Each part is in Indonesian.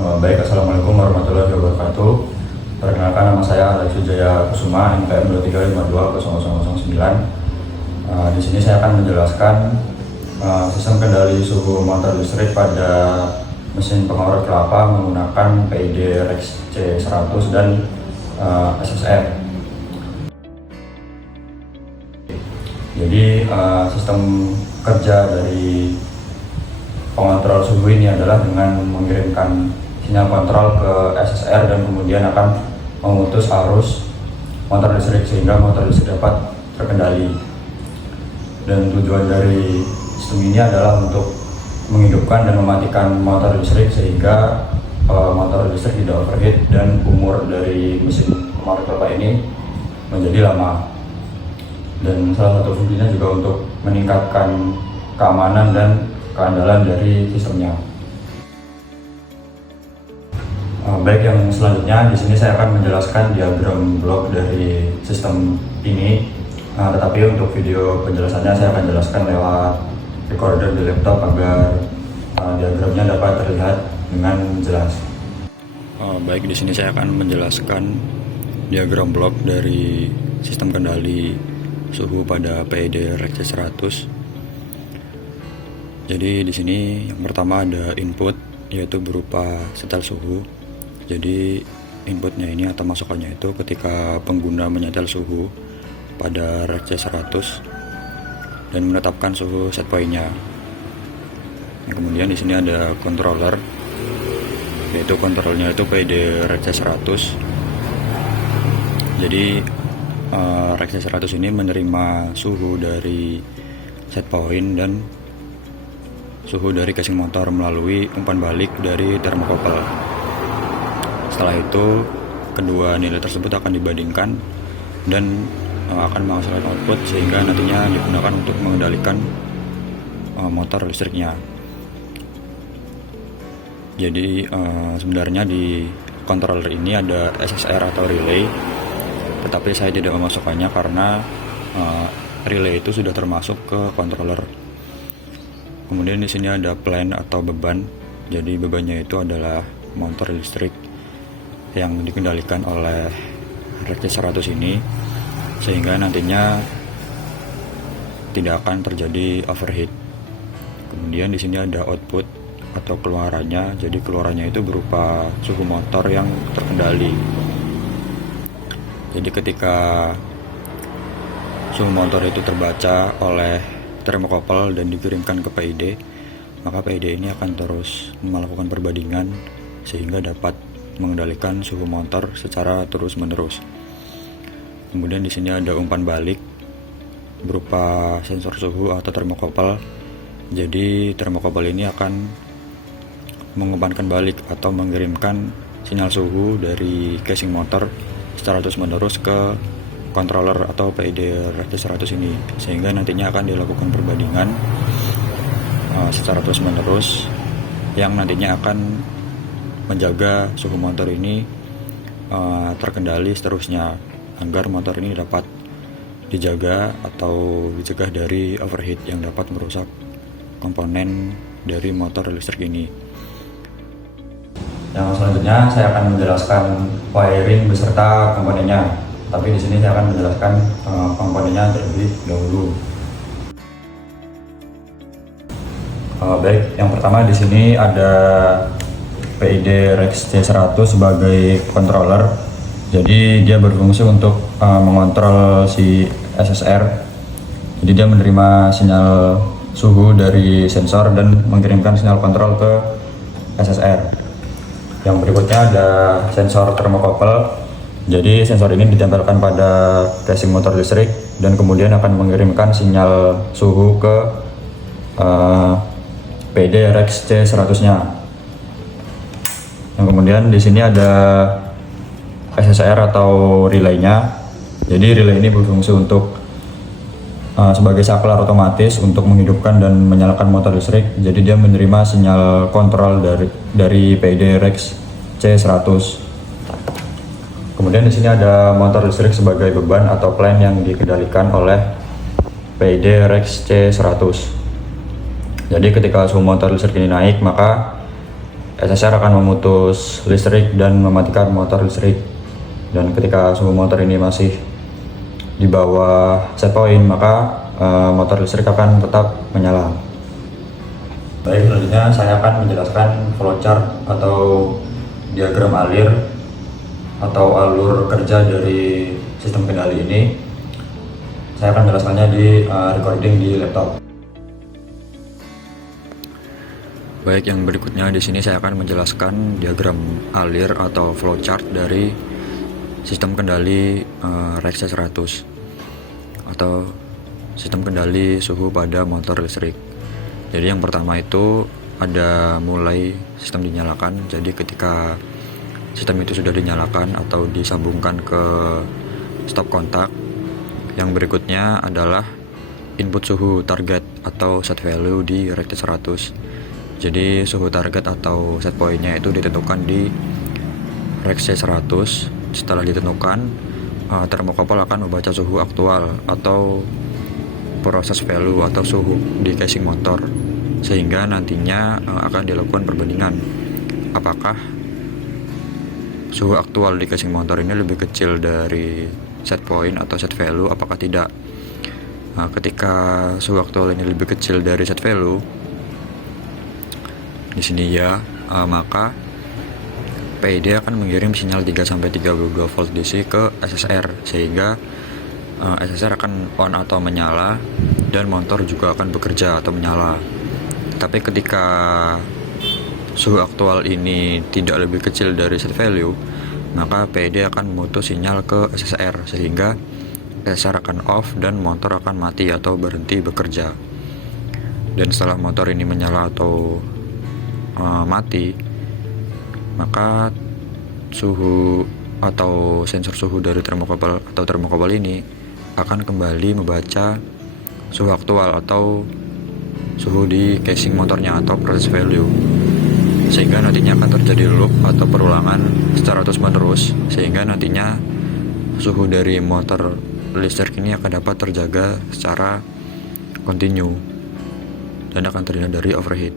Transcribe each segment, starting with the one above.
Baik, Assalamualaikum warahmatullahi wabarakatuh. Perkenalkan, nama saya Alex Wijaya Kusuma, NPM 23520009. Di sini saya akan menjelaskan sistem kendali suhu motor listrik pada mesin pengawet kelapa menggunakan PID Rex C100 dan SSR. Jadi sistem kerja dari pengontrol suhu ini adalah dengan mengirimkan sinyal kontrol ke SSR dan kemudian akan memutus arus motor listrik sehingga motor listrik dapat terkendali. Dan tujuan dari sistem ini adalah untuk menghidupkan dan mematikan motor listrik sehingga motor listrik tidak overheat dan umur dari mesin pengawet kelapa ini menjadi lama. Dan salah satu fungsinya juga untuk meningkatkan keamanan dan keandalan dari sistemnya. Baik, yang selanjutnya di sini saya akan menjelaskan diagram blok dari sistem ini. Tetapi untuk video penjelasannya saya akan jelaskan lewat recorder di laptop agar diagramnya dapat terlihat dengan jelas. Baik, di sini saya akan menjelaskan diagram blok dari sistem kendali suhu pada PID Rex C100. Jadi di sini yang pertama ada input, yaitu berupa setel suhu. Jadi inputnya ini atau masukannya itu ketika pengguna menyetel suhu pada Rex C100 dan menetapkan suhu set point-nya. Kemudian di sini ada controller, yaitu kontrolnya itu PID Rex C100. Jadi Rex C100 ini menerima suhu dari set point dan suhu dari casing motor melalui umpan balik dari thermocouple. Setelah itu, kedua nilai tersebut akan dibandingkan dan akan menghasilkan output sehingga nantinya digunakan untuk mengendalikan motor listriknya. Jadi sebenarnya di controller ini ada SSR atau relay, tetapi saya tidak memasukkannya karena relay itu sudah termasuk ke controller. Kemudian di sini ada plan atau beban. Jadi bebannya itu adalah motor listrik yang dikendalikan oleh Rex C100 ini, sehingga nantinya tidak akan terjadi overheat. Kemudian di sini ada output atau keluarannya. Jadi keluarannya itu berupa suhu motor yang terkendali. Jadi ketika suhu motor itu terbaca oleh thermocouple dan dikirimkan ke PID, maka PID ini akan terus melakukan perbandingan sehingga dapat mengendalikan suhu motor secara terus-menerus. Kemudian di sini ada umpan balik berupa sensor suhu atau thermocouple. Jadi thermocouple ini akan mengumpankan balik atau mengirimkan sinyal suhu dari casing motor secara terus-menerus ke controller atau PID Rex C100 ini, sehingga nantinya akan dilakukan perbandingan secara terus-menerus yang nantinya akan menjaga suhu motor ini terkendali seterusnya agar motor ini dapat dijaga atau dicegah dari overheat yang dapat merusak komponen dari motor listrik ini. Yang selanjutnya saya akan menjelaskan wiring beserta komponennya. Tapi di sini saya akan menjelaskan komponennya terlebih dahulu. Baik, yang pertama di sini ada PID Rex C100 sebagai controller. Jadi dia berfungsi untuk mengontrol si SSR. Jadi dia menerima sinyal suhu dari sensor dan mengirimkan sinyal kontrol ke SSR. Yang berikutnya ada sensor thermocouple. Jadi sensor ini ditempelkan pada casing motor listrik dan kemudian akan mengirimkan sinyal suhu ke PID Rex C100-nya. Yang kemudian di sini ada SSR atau relaynya. Jadi relay ini berfungsi untuk sebagai saklar otomatis untuk menghidupkan dan menyalakan motor listrik. Jadi dia menerima sinyal kontrol dari PID Rex C100. Kemudian di sini ada motor listrik sebagai beban atau plan yang dikendalikan oleh PID Rex C100. Jadi ketika suhu motor listrik ini naik, maka SSR akan memutus listrik dan mematikan motor listrik. Dan ketika suhu motor ini masih di bawah set point, maka motor listrik akan tetap menyala. Baik, selanjutnya saya akan menjelaskan flowchart atau diagram alir atau alur kerja dari sistem kendali ini. Saya akan menjelaskannya di recording di laptop. Baik, yang berikutnya di sini saya akan menjelaskan diagram alir atau flowchart dari sistem kendali Rex C100 atau sistem kendali suhu pada motor listrik. Jadi yang pertama itu ada mulai sistem dinyalakan. Jadi ketika sistem itu sudah dinyalakan atau disambungkan ke stop kontak, yang berikutnya adalah input suhu target atau set value di Rex C100. Jadi suhu target atau set point-nya itu ditentukan di Rex C100. Setelah ditentukan, thermocouple akan membaca suhu aktual atau proses value atau suhu di casing motor, sehingga nantinya akan dilakukan perbandingan apakah suhu aktual di casing motor ini lebih kecil dari set point atau set value apakah tidak. Ketika suhu aktual ini lebih kecil dari set value di sini maka PID akan mengirim sinyal 3-32 volt DC ke SSR, sehingga SSR akan on atau menyala dan motor juga akan bekerja atau menyala. Tapi ketika suhu aktual ini tidak lebih kecil dari set value, maka PID akan memutus sinyal ke SSR, sehingga SSR akan off dan motor akan mati atau berhenti bekerja. Dan setelah motor ini menyala atau mati, maka suhu atau sensor suhu dari thermocouple ini akan kembali membaca suhu aktual atau suhu di casing motornya atau proses value, sehingga nantinya akan terjadi loop atau perulangan secara terus menerus, sehingga nantinya suhu dari motor listrik ini akan dapat terjaga secara kontinu dan akan terhindar dari overheat.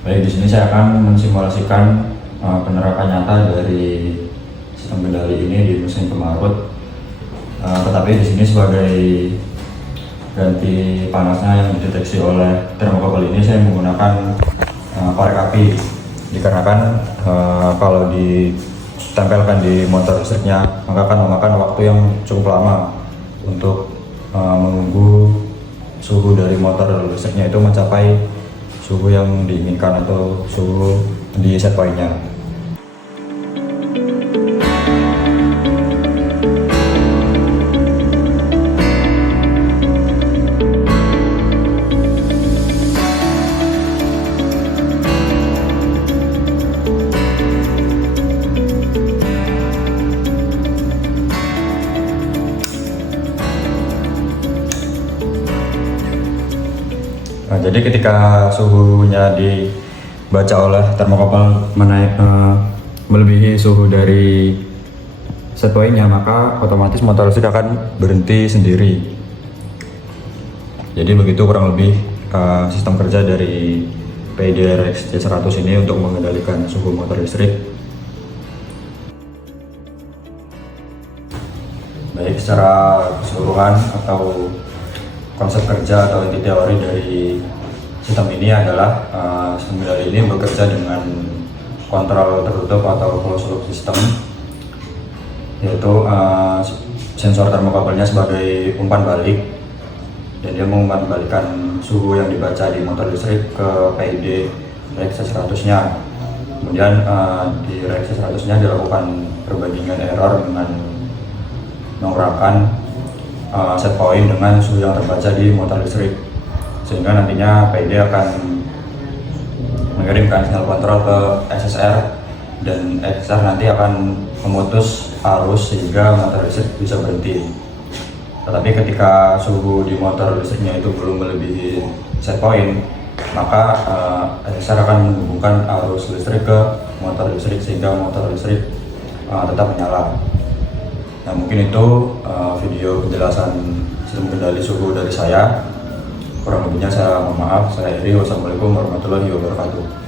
Baik, di sini saya akan mensimulasikan penerapan nyata dari sistem kendali ini di mesin pemarut. Tetapi di sini sebagai ganti panasnya yang dideteksi oleh thermocouple ini, saya menggunakan korek api, dikarenakan kalau ditempelkan di motor listriknya maka akan memakan waktu yang cukup lama untuk menunggu suhu dari motor listriknya itu mencapai suhu yang diinginkan atau suhu di set point-nya. Nah, jadi ketika suhunya dibaca oleh thermocouple melebihi suhu dari set point-nya, maka otomatis motor listrik akan berhenti sendiri. Jadi begitu kurang lebih sistem kerja dari PID Rex C100 ini untuk mengendalikan suhu motor listrik. Baik, secara keseluruhan atau konsep kerja atau inti teori dari sistem ini adalah sistem kendali ini bekerja dengan kontrol tertutup atau closed loop system, yaitu sensor thermocouple-nya sebagai umpan balik, dan dia mengumpan balikan suhu yang dibaca di motor listrik ke PID Rex C100-nya. Kemudian di Rex C100-nya dilakukan perbandingan error dengan menggerakkan set point dengan suhu yang terbaca di motor listrik, sehingga nantinya PID akan mengirimkan sinyal kontrol ke SSR, dan SSR nanti akan memutus arus sehingga motor listrik bisa berhenti. Tetapi ketika suhu di motor listriknya itu belum melebihi set point, maka SSR akan menghubungkan arus listrik ke motor listrik sehingga motor listrik tetap menyala. Nah, mungkin itu video penjelasan sistem kendali suhu dari saya. Kurang lebihnya saya mohon maaf. Saya Eri. Wassalamualaikum warahmatullahi wabarakatuh.